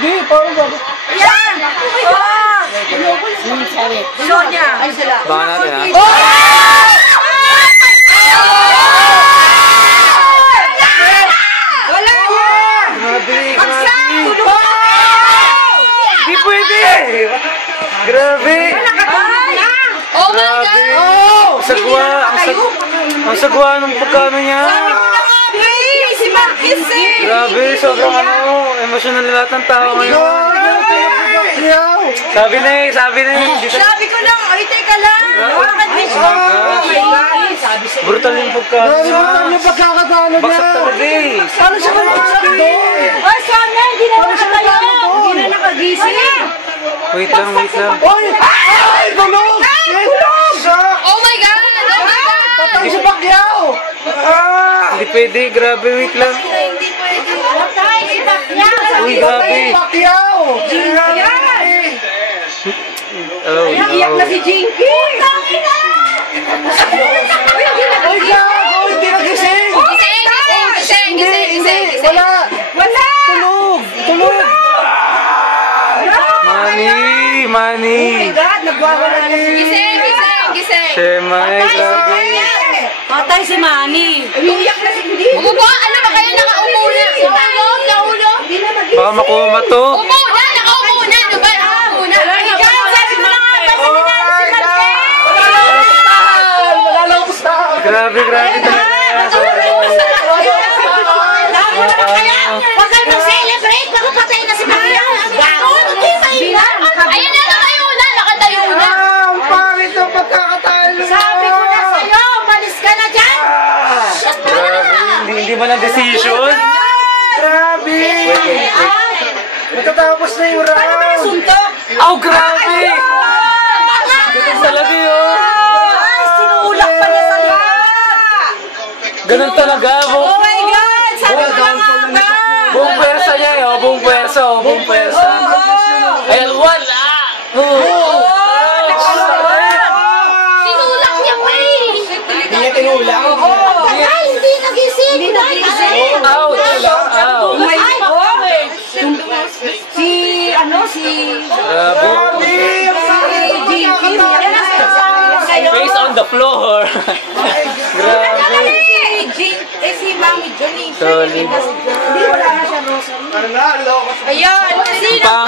Hindi, parang bago. Ayan! Show niya. Baka natin ha. Wala! Grabe, Agsak! grabe. Tulog! Hindi pwede! Grabe! Oh my God! Ang sagwa! Ang sagwa ng pagkano niya! Si Marquez eh! Grabe, sobrang emotional na lahat ng tao ngayon. Sabi na eh. Sabi ko lang, ay teka lang! Bakit di siya? Oh my God! Brutal yung pagkano Grabe niya. mo yung pagkakatalo niya. Baksak talaga eh. Paano siya malaksak doon? Oh, sana! Hindi na nakatayo! Hindi na nakagising! Wait lang. Oy! Ay! Tulog! Shit! Oh my God! Oh my God! Patay si Pacquiao! Hindi pwede, grabe, wait lang. Hindi pwede. Patay si Pacquiao! Uy, Patay grabe. si Pacquiao! Oh, Iyak na si Jinky! Oy, gago! Hindi nagising! Gising! Wala! Wala! Tulog! Money! Oh my God! Nagwawala na si Gising! Shemay, grabe. Patay si Manny! Iyak na si Hindi! Umupo! Ano ba kayo? Nakaupo na! Nahulog! Hindi na mag-ising! Baka makuma to. Upo na! Nakaupo na! Ano ba? Nakaupo na! Sabi mo na nga ba? Sabi na si Marquez! Wala lang pustahan! Grabe talaga. Dami na kaya! Huwag kayo mag-celebrate! Baka patay na si Pacquiao! Ayan na! Nakatayo na! Nakatayo na! Ang pangit ng pagkakatalo! Sabi ko na sa'yo! Malis ka na dyan! Grabe, hindi man ang decision. Grabe! Matatapos na yung round! Paano ba nasuntok? Oh, grabe! Ganun talaga yun. Ay, sinulak pa niya sa lahat! Ganun talaga. Oh my God! Sabi ko na nga ba? Buong pwersa niya eh. Buong pwersa. Buong pwersa. Ayan, wala! Sinulak niya pa eh! Hindi niya tinulak? Ay, hindi nagising! Hindi nagising! Ouch! Oh my God! Grabe. Jinky! Face on the floor. Grabe. Si Mami Johnny. Solid. Hindi wala na siya, Rosary. Ano na? Loko. Ayan! Sino?